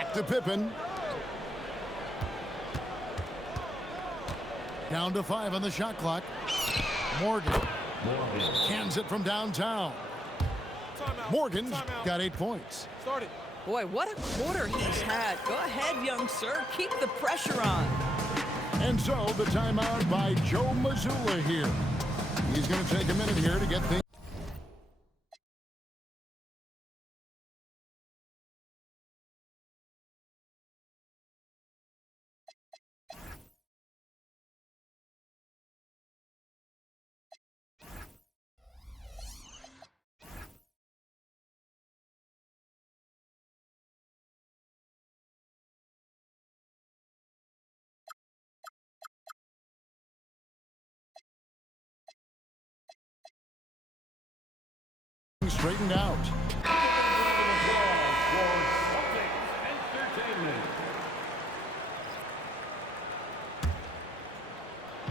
Back to Pippen. Down to 5 on the shot clock. Morgan cans it from downtown. Morgan's got 8 points. Boy, what a quarter he's had. Go ahead, young sir. Keep the pressure on. And so the timeout by Joe Mazzulla here. He's going to take a minute here to get things. Straightened out.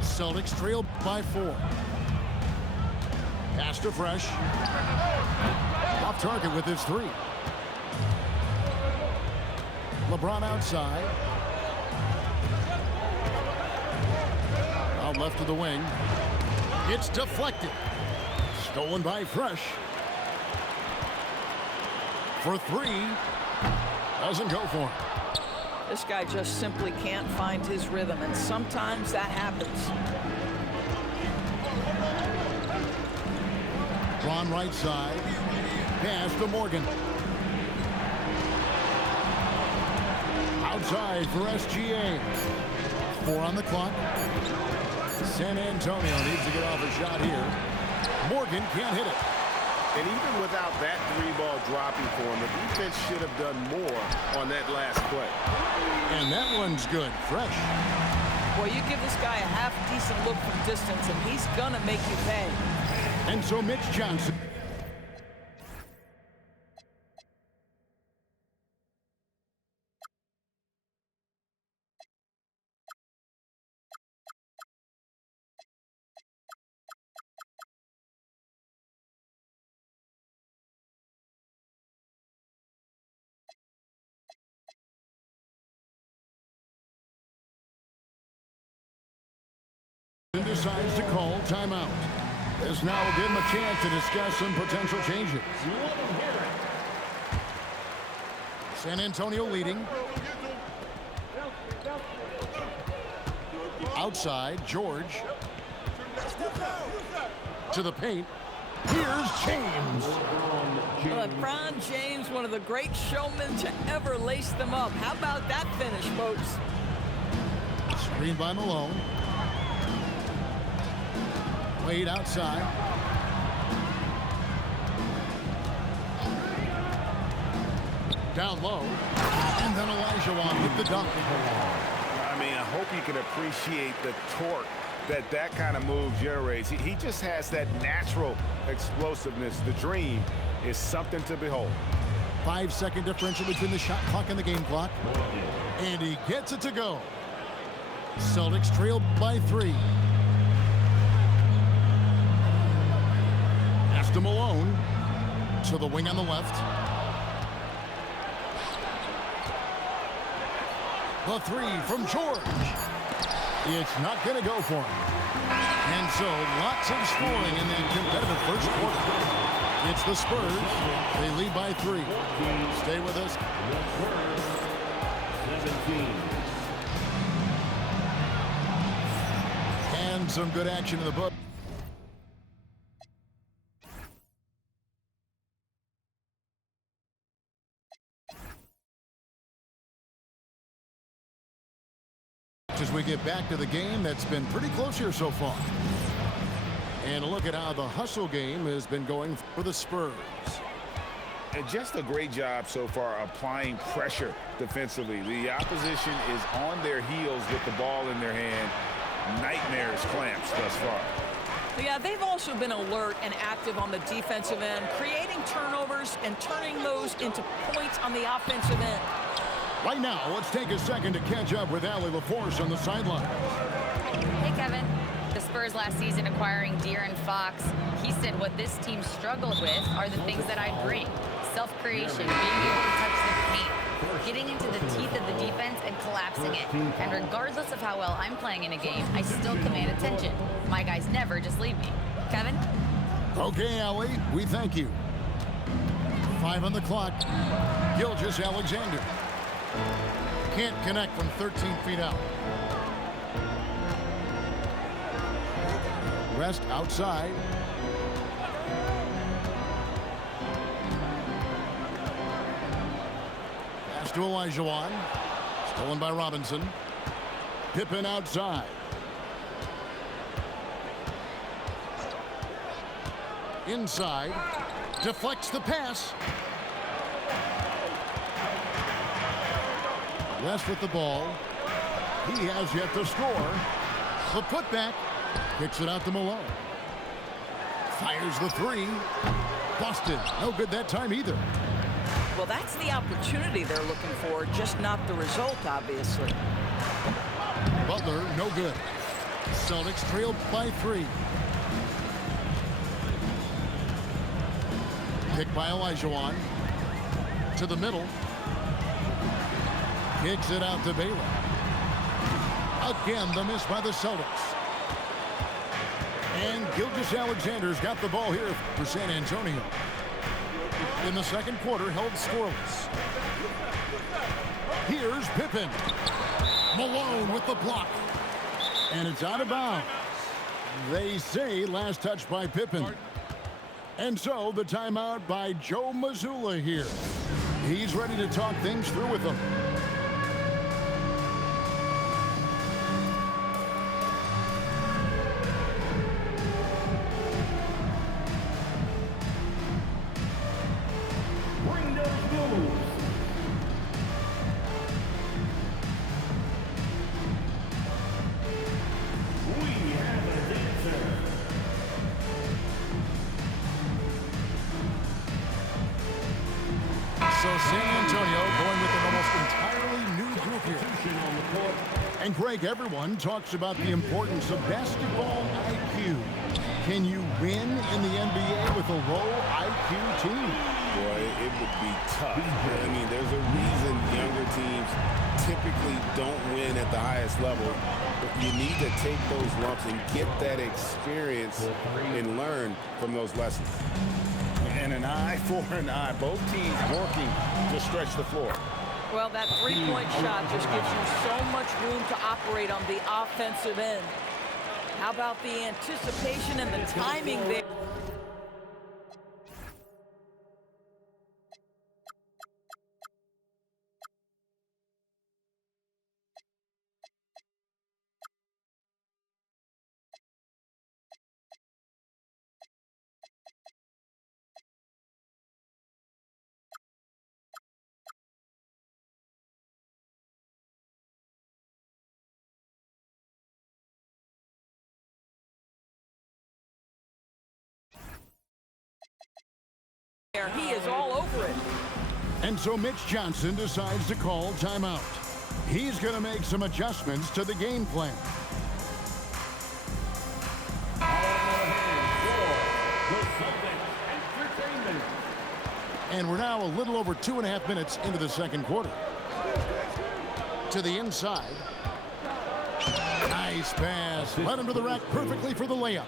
Celtics trail by 4. Pass to Fresh. Off target with his 3. LeBron outside. Out left to the wing. It's deflected. Stolen by Fresh. For 3. Doesn't go for him. This guy just simply can't find his rhythm, and sometimes that happens. Ron right side. Pass to Morgan. Outside for SGA. 4 on the clock. San Antonio needs to get off a shot here. Morgan can't hit it. And even without that 3-ball dropping for him, the defense should have done more on that last play. And that one's good. Fresh. Boy, you give this guy a half-decent look from distance, and he's going to make you pay. And so Mitch Johnson. Decides to call timeout. This now will give him a chance to discuss some potential changes. San Antonio leading. Outside, George. To the paint. Here's James. LeBron James, one of the great showmen to ever lace them up. How about that finish, folks? Screen by Malone. Wade outside. Down low. And then Olajuwon with the dunk. I mean, I hope you can appreciate the torque that kind of move generates. He just has that natural explosiveness. The dream is something to behold. 5-second differential between the shot clock and the game clock. And he gets it to go. Celtics trail by 3. To Malone. To the wing on the left. The 3 from George. It's not going to go for him. And so lots of scoring in that competitive first quarter. It's the Spurs. They lead by 3. Stay with us. 17. And some good action in the book. As we get back to the game that's been pretty close here so far. And look at how the hustle game has been going for the Spurs. And just a great job so far applying pressure defensively. The opposition is on their heels with the ball in their hand. Nightmares clamps thus far. Yeah, they've also been alert and active on the defensive end, creating turnovers and turning those into points on the offensive end. Right now, let's take a second to catch up with Allie LaForce on the sideline. Hey, Kevin. The Spurs last season acquiring De'Aaron Fox, he said what this team struggled with are the things that I bring. Self-creation, being able to touch the paint, getting into the and collapsing it. And regardless of how well I'm playing in a game, I still command attention. My guys never just leave me. Kevin? Okay, Allie, we thank you. 5 on the clock. Gilgeous-Alexander. Can't connect from 13 feet out. West outside. Pass to Olajuwon. Stolen by Robinson. Pippen outside. Inside. Deflects the pass. West with the ball. He has yet to score. The putback. Kicks it out to Malone. Fires the three. Busted. No good that time either. Well, that's the opportunity they're looking for, just not the result, obviously. Butler, no good. Celtics trailed by 3. Kick by Olajuwon. To the middle. Kicks it out to Baylor. Again, the miss by the Celtics. And Gilgeous-Alexander's got the ball here for San Antonio. In the second quarter, held scoreless. Here's Pippen. Malone with the block. And it's out of bounds. They say last touch by Pippen. And so the timeout by Joe Mazzulla here. He's ready to talk things through with them. So San Antonio going with an almost entirely new group here. And Greg, everyone talks about the importance of basketball IQ. Can you win in the NBA with a low IQ team? Boy, it would be tough. I mean, there's a reason younger teams typically don't win at the highest level. But you need to take those lumps and get that experience and learn from those lessons. And an eye for an eye. Both teams working to stretch the floor. Well, that three-point shot just gives you so much room to operate on the offensive end. How about the anticipation and the timing there? He is all over it. And so Mitch Johnson decides to call timeout. He's going to make some adjustments to the game plan. And we're now a little over 2.5 minutes into the second quarter. To the inside. Nice pass. Led him to the rack perfectly for the layup.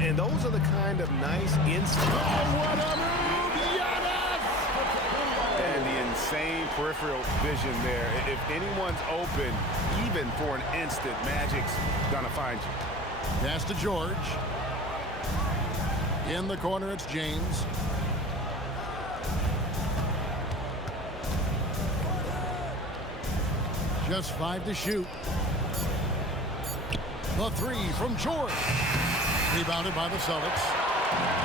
And those are the kind of nice inside. Oh, what a move! Giannis! And the insane peripheral vision there. If anyone's open, even for an instant, Magic's gonna find you. Pass to George. In the corner, it's James. Just 5 to shoot. The three from George. Rebounded by the Celtics.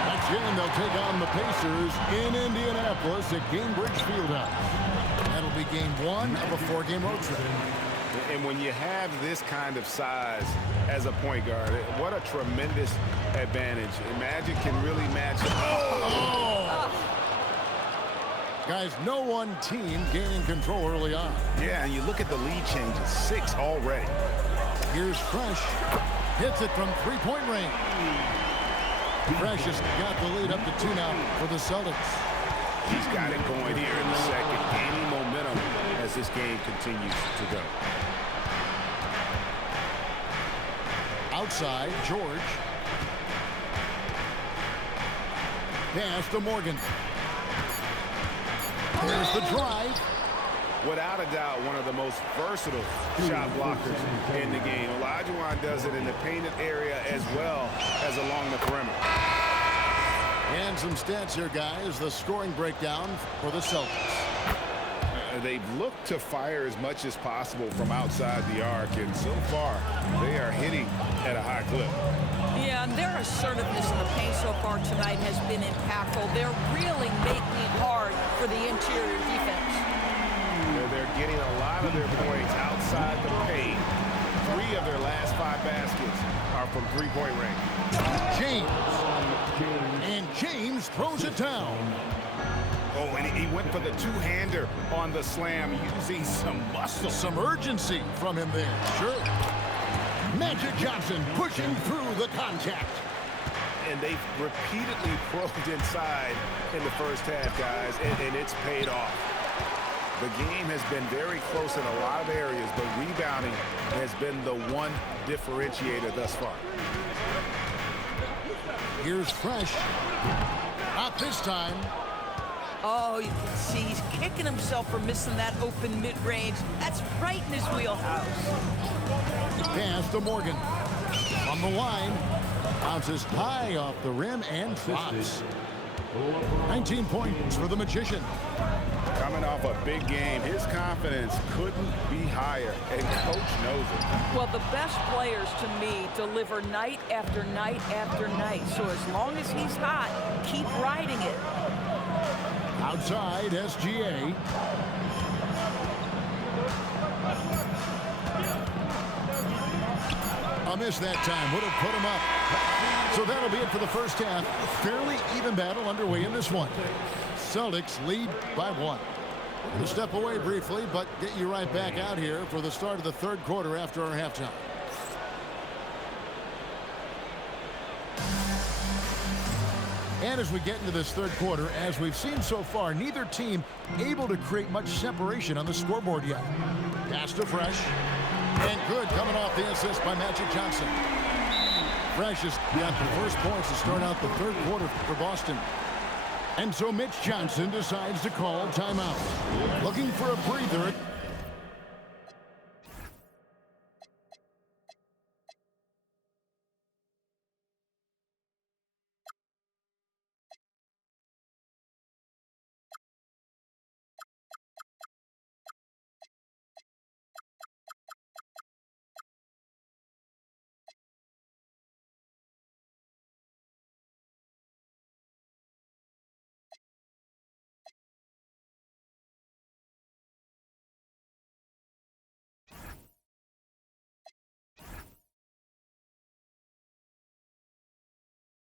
Next game, they'll take on the Pacers in Indianapolis at Gainbridge Fieldhouse. That'll be game 1 of a 4-game road trip. And when you have this kind of size as a point guard, what a tremendous advantage. And Magic can really match it. Oh! Guys, no one team gaining control early on. Yeah, and you look at the lead changes. 6 already. Here's Fresh. Hits it from 3-point range. Fresh has got the lead up to 2 now for the Celtics. He's got it going here in the second, gaining momentum as this game continues to go. Outside, George. Pass to Morgan. There's the drive. Without a doubt, one of the most versatile shot blockers in the game. Olajuwon does it in the painted area as well as along the perimeter. And some stats here, guys. The scoring breakdown for the Celtics. They've looked to fire as much as possible from outside the arc, and so far, they are hitting at a high clip. Yeah, and their assertiveness in the paint so far tonight has been impactful. They're really making it hard for the interior defense. They're getting a lot of their points outside the paint. 3 of their last 5 baskets are from three-point range. James. And James throws it down. Oh, and he went for the two-hander on the slam, using some muscle. Some urgency from him there. Sure. Magic Johnson pushing through the contact. And they've repeatedly probed inside in the first half, guys, and it's paid off. The game has been very close in a lot of areas, but rebounding has been the one differentiator thus far. Here's Fresh. Not this time. Oh, you can see he's kicking himself for missing that open mid-range. That's right in his wheelhouse. Pass to Morgan. On the line. Bounces high off the rim and drops. 19 points for the Magician. Coming off a big game, his confidence couldn't be higher, and coach knows it. Well, the best players, to me, deliver night after night after night. So as long as he's hot, keep riding it. Outside, SGA. A miss that time. Would have put him up. So that'll be it for the first half. A fairly even battle underway in this one. Celtics lead by 1. We're going to step away briefly, but get you right back out here for the start of the third quarter after our halftime. And as we get into this third quarter, as we've seen so far, neither team able to create much separation on the scoreboard yet. Pass to Fresh. And good coming off the assist by Magic Johnson. Fresh has got the first points to start out the third quarter for Boston. And so Mitch Johnson decides to call timeout. Looking for a breather.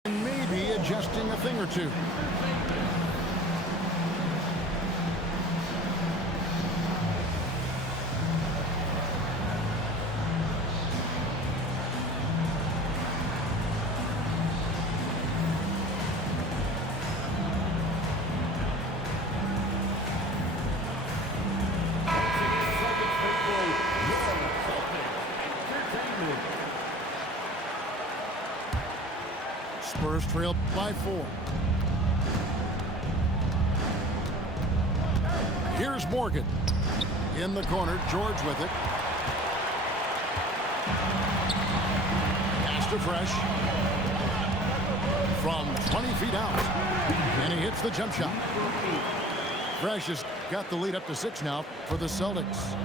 Maybe adjusting a thing or two. Spurs trail by 4. Here's Morgan. In the corner, George with it. Pass to Fresh. From 20 feet out. And he hits the jump shot. Fresh has got the lead up to 6 now for the Celtics.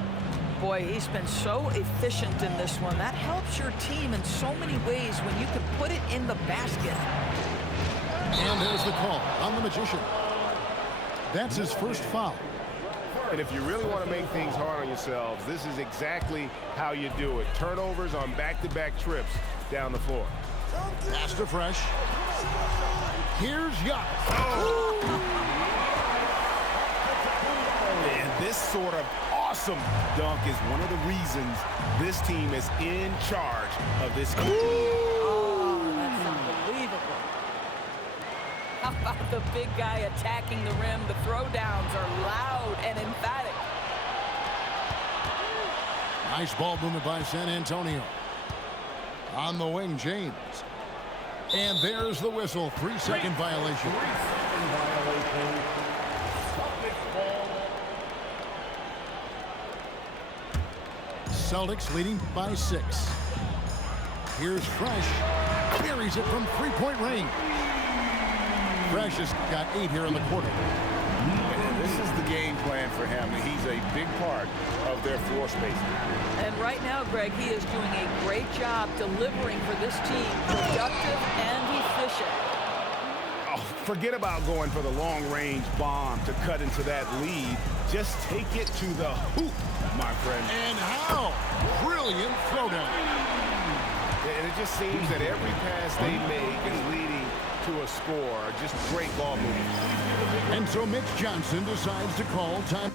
Boy, he's been so efficient in this one. That helps your team in so many ways when you can put it in the basket. And there's the call on the Magician. That's his first foul. And if you really want to make things hard on yourselves, this is exactly how you do it. Turnovers on back-to-back trips down the floor. Pass to Fresh. Here's Yacht. And this sort of awesome dunk is one of the reasons this team is in charge of this game. Oh, that's unbelievable. How about the big guy attacking the rim? The throwdowns are loud and emphatic. Nice ball movement by San Antonio. On the wing, James. And there's the whistle. 3-second violation. Celtics leading by 6. Here's Fresh. Buries it from three-point range. Fresh has got 8 here in the quarter. And this is the game plan for him. He's a big part of their floor spacing. And right now, Greg, he is doing a great job delivering for this team, productive and efficient. Oh, forget about going for the long-range bomb to cut into that lead. Just take it to the hoop, my friend. And how? Brilliant throwdown. And it just seems that every pass they make is leading to a score. Just great ball movement. And so Mitch Johnson decides to call time.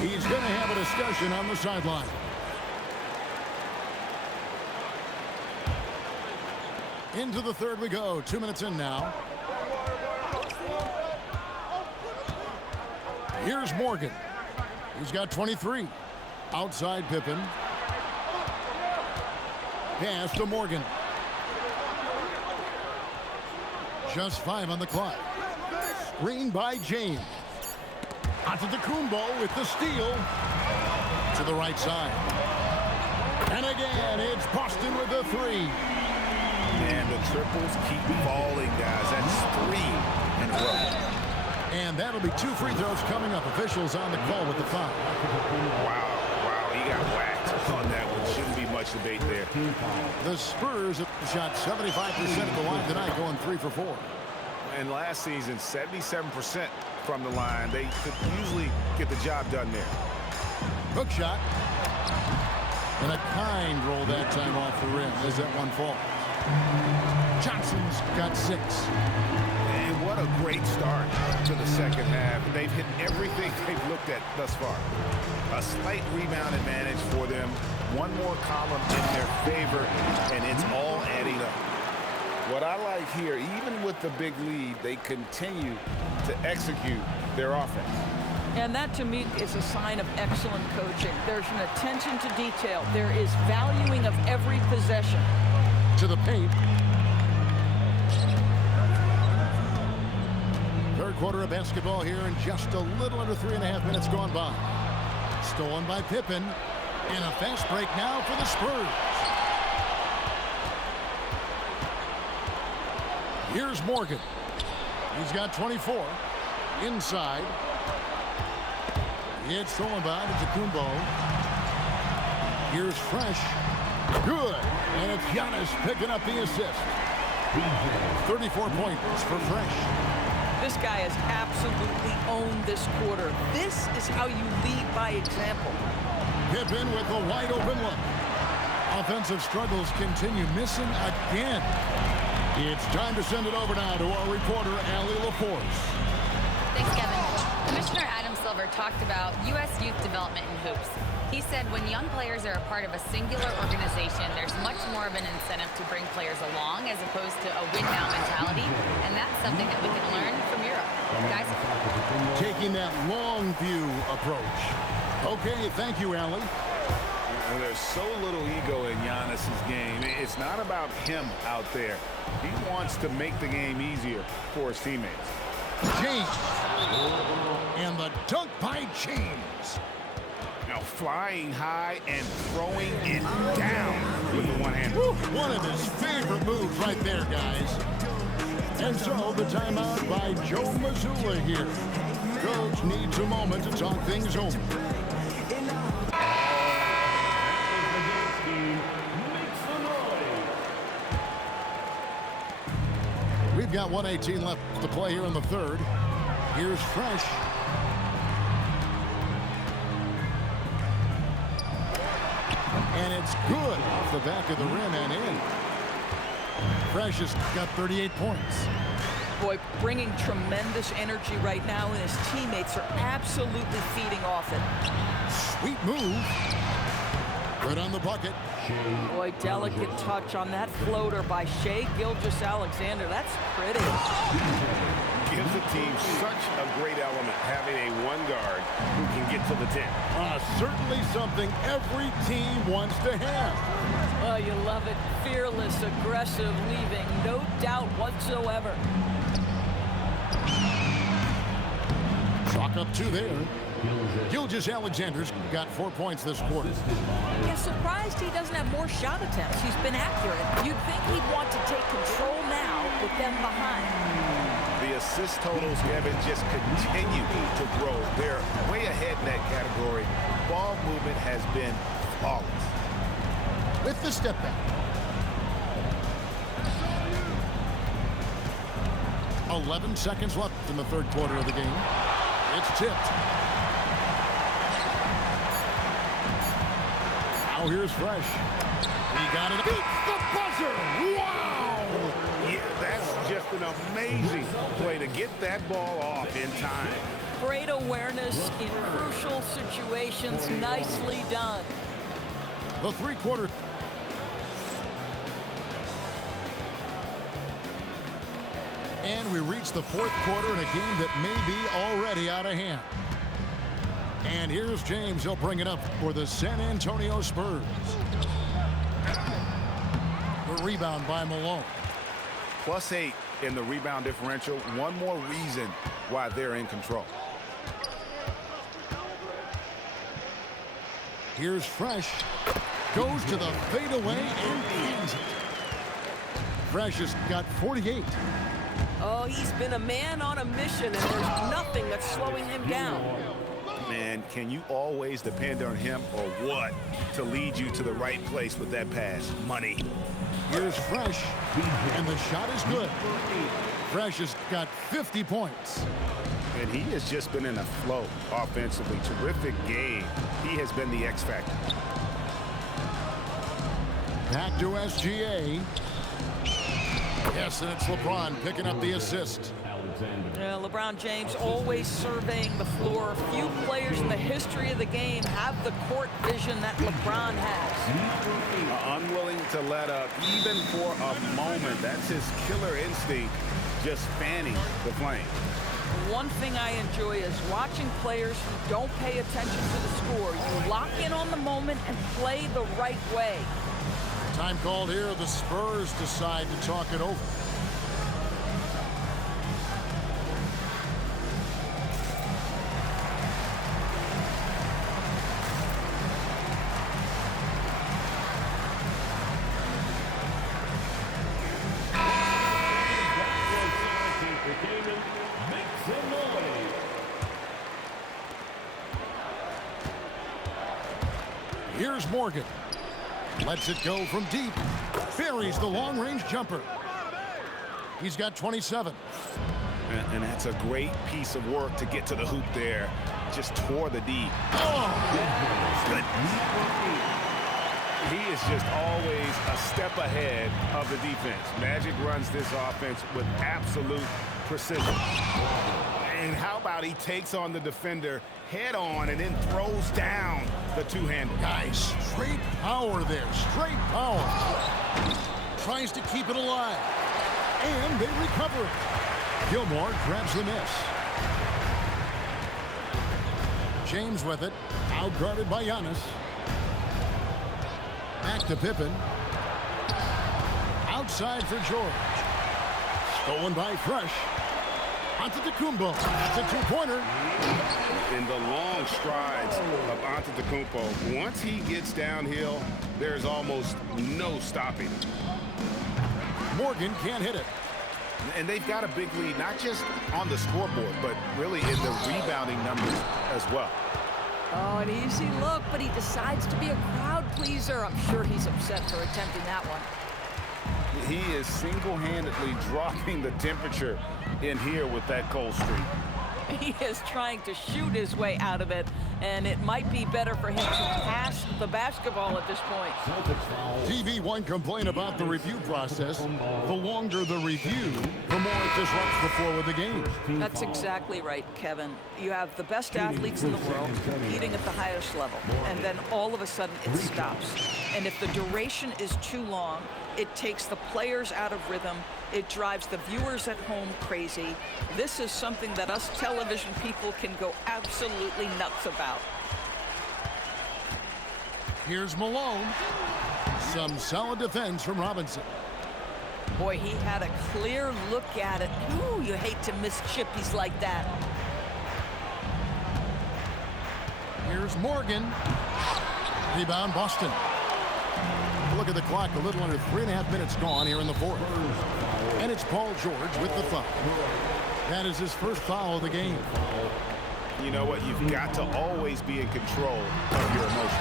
He's going to have a discussion on the sideline. Into the third we go. 2 minutes in now. Here's Morgan. He's got 23. Outside Pippen. Pass to Morgan. Just 5 on the clock. Screen by James. Antetokounmpo with the steal to the right side. And again, it's Boston with the 3. And the triples keep falling, guys. That's 3 in a row. And that'll be 2 free throws coming up. Officials on the call with the foul. Wow, he got whacked on that one. Shouldn't be much debate there. The Spurs have shot 75% at the line tonight, going 3 for 4. And last season, 77% from the line. They could usually get the job done there. Hook shot. And a kind roll that time off the rim as that one falls. Johnson's got 6. And what a great start to the second half. They've hit everything they've looked at thus far. A slight rebound advantage for them. One more column in their favor, and it's all adding up. What I like here, even with the big lead, they continue to execute their offense. And that, to me, is a sign of excellent coaching. There's an attention to detail. There is valuing of every possession. To the paint. Third quarter of basketball here, and just a little under 3.5 minutes gone by. Stolen by Pippen. And a fast break now for the Spurs. Here's Morgan. He's got 24. Inside. It's stolen by Antetokounmpo. Here's Fresh. Good. And it's Giannis picking up the assist. 34 points for Fresh. This guy has absolutely owned this quarter. This is how you lead by example. Pippen with a wide open look. Offensive struggles continue, missing again. It's time to send it over now to our reporter, Allie LaForce. Thanks, Kevin. Commissioner Adam Silver talked about U.S. youth development in hoops. He said when young players are a part of a singular organization, there's much more of an incentive to bring players along as opposed to a win-now mentality, and that's something that we can learn from Europe. Guys? Taking that long view approach. Okay, thank you, Allie. There's so little ego in Giannis's game. It's not about him out there. He wants to make the game easier for his teammates. James. And the dunk by James. Now flying high and throwing it down with the one hand. One of his favorite moves right there, guys. And so the timeout by Joe Mazzulla here. Coach needs a moment to talk things over. We've got 1:18 left to play here in the third. Here's Fresh. And it's good off the back of the rim and in. Fresh has got 38 points. Boy, bringing tremendous energy right now, and his teammates are absolutely feeding off it. Sweet move. Right on the bucket. Boy, delicate touch on that floater by Shai Gilgeous-Alexander. That's pretty. Gives the team such a great element, having a one guard who can get to the 10. Certainly something every team wants to have. Oh, you love it. Fearless, aggressive, leaving no doubt whatsoever. Chalk up two there. Gilgeous-Alexander's got 4 points this quarter. Yeah, surprised he doesn't have more shot attempts. He's been accurate. You'd think he'd want to take control now with them behind. The assist totals, Kevin, just continue to grow. They're way ahead in that category. Ball movement has been flawless. With the step back. 11 seconds left in the third quarter of the game. It's tipped. Now here's Fresh. He got it. Beats the buzzer. Wow! Yeah, that's just an amazing play to get that ball off in time. Great awareness in crucial situations. Nicely done. The three-quarter. And we reach the fourth quarter in a game that may be already out of hand. And here's James. He'll bring it up for the San Antonio Spurs. The rebound by Malone. +8 in the rebound differential. One more reason why they're in control. Here's Fresh. Goes to the fadeaway and cleans it. Fresh has got 48. Oh, he's been a man on a mission, and there's nothing that's slowing him down. Man, can you always depend on him or what to lead you to the right place with that pass? Money. Here's Fresh, and the shot is good. Fresh has got 50 points. And he has just been in a flow offensively. Terrific game. He has been the X factor. Back to SGA. Yes, and it's LeBron picking up the assist. Yeah, LeBron James always surveying the floor. Few players in the history of the game have the court vision that LeBron has. Unwilling to let up even for a moment. That's his killer instinct, just fanning the flame. One thing I enjoy is watching players who don't pay attention to the score. You lock in on the moment and play the right way. Time called here. The Spurs decide to talk it over. Here's Morgan. Lets it go from deep. Buries the long-range jumper. He's got 27. And that's a great piece of work to get to the hoop there. Just tore the D. Oh! Good. He is just always a step ahead of the defense. Magic runs this offense with absolute precision. And how about he takes on the defender head on and then throws down the two-hander. Nice. Straight power there. Straight power. Tries to keep it alive. And they recover it. Gilmore grabs the miss. James with it. Outguarded by Giannis. Back to Pippen. Outside for George. Stolen by Fresh. Antetokounmpo. That's a two-pointer. In the long strides of Antetokounmpo, once he gets downhill, there's almost no stopping. Morgan can't hit it. And they've got a big lead, not just on the scoreboard, but really in the rebounding numbers as well. Oh, an easy look, but he decides to be a crowd pleaser. I'm sure he's upset for attempting that one. He is single-handedly dropping the temperature in here with that cold streak. He is trying to shoot his way out of it, and it might be better for him to pass the basketball at this point. TV1 complain about the review process. The longer the review, the more it disrupts the flow of the game. That's exactly right, Kevin. You have the best athletes in the world competing at the highest level, and then all of a sudden it stops. And if the duration is too long, it takes the players out of rhythm. It drives the viewers at home crazy. This is something that us television people can go absolutely nuts about. Here's Malone. Some solid defense from Robinson. Boy, he had a clear look at it. Ooh, you hate to miss chippies like that. Here's Morgan. Rebound, Boston. Look at the clock, a little under 3.5 minutes gone here in the fourth. And it's Paul George with the foul. That is his first foul of the game. You know what? You've got to always be in control of your emotions.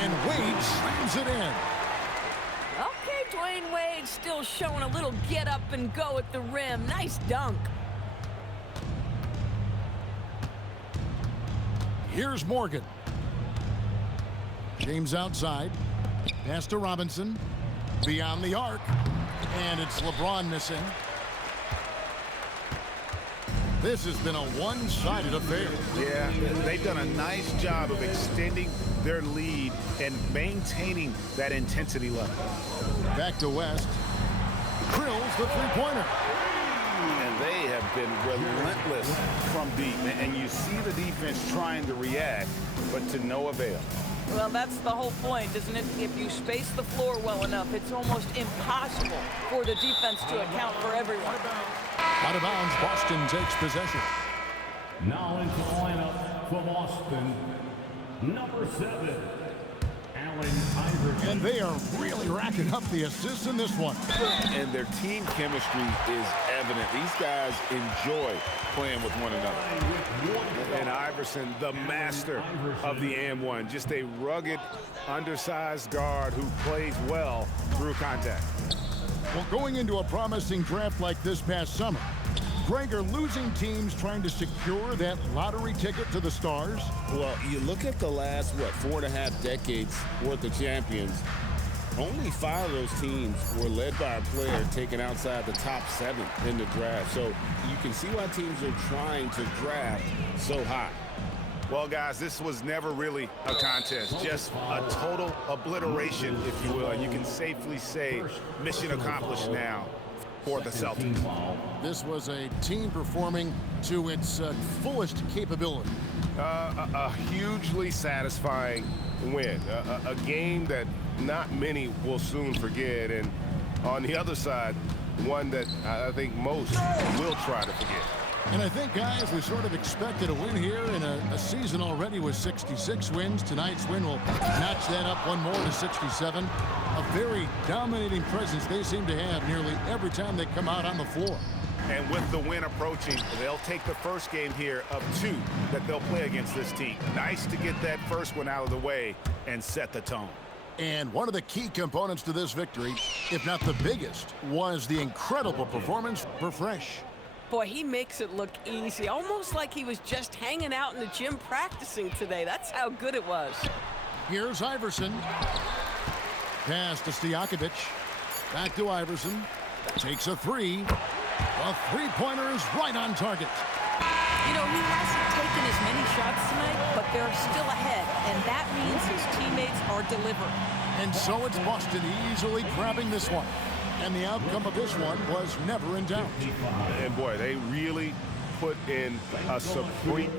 And Wade slams it in. Okay, Dwayne Wade still showing a little get up and go at the rim. Nice dunk. Here's Morgan. James outside. Pass to Robinson. Beyond the arc. And it's LeBron missing. This has been a one-sided affair. Yeah, they've done a nice job of extending their lead and maintaining that intensity level. Back to West. Drills the three-pointer. And they have been relentless from deep. And you see the defense trying to react, but to no avail. Well, that's the whole point, isn't it? If you space the floor well enough, it's almost impossible for the defense to account for everyone. Out of bounds, Boston takes possession. Now into the lineup for Boston, number 7, Allen Iverson. And they are really racking up the assists in this one. And their team chemistry is evident. These guys enjoy playing with one another. And Iverson, the master of the and-one, just a rugged, undersized guard who plays well through contact. Well, going into a promising draft like this past summer, Greg, are losing teams trying to secure that lottery ticket to the stars? Well, you look at the last, 4.5 decades worth of champions, only 5 of those teams were led by a player taken outside the top 7 in the draft. So you can see why teams are trying to draft so high. Well, guys, this was never really a contest, just a total obliteration, if you will. And you can safely say mission accomplished now for the Celtics. This was a team performing to its fullest capability. A hugely satisfying win. A game that not many will soon forget. And on the other side, one that I think most will try to forget. And I think, guys, we sort of expected a win here in a season already with 66 wins. Tonight's win will notch that up one more to 67. A very dominating presence they seem to have nearly every time they come out on the floor. And with the win approaching, they'll take the first game here of 2 that they'll play against this team. Nice to get that first one out of the way and set the tone. And one of the key components to this victory, if not the biggest, was the incredible performance for Fresh. Boy, he makes it look easy, almost like he was just hanging out in the gym practicing today. That's how good it was. Here's Iverson. Pass to Stojakovic. Back to Iverson. Takes a 3. A three-pointer is right on target. You know, he hasn't taken as many shots tonight, but they're still ahead, and that means his teammates are delivering. And so it's Boston easily grabbing this one. And the outcome of this one was never in doubt. And boy, they really put in a supreme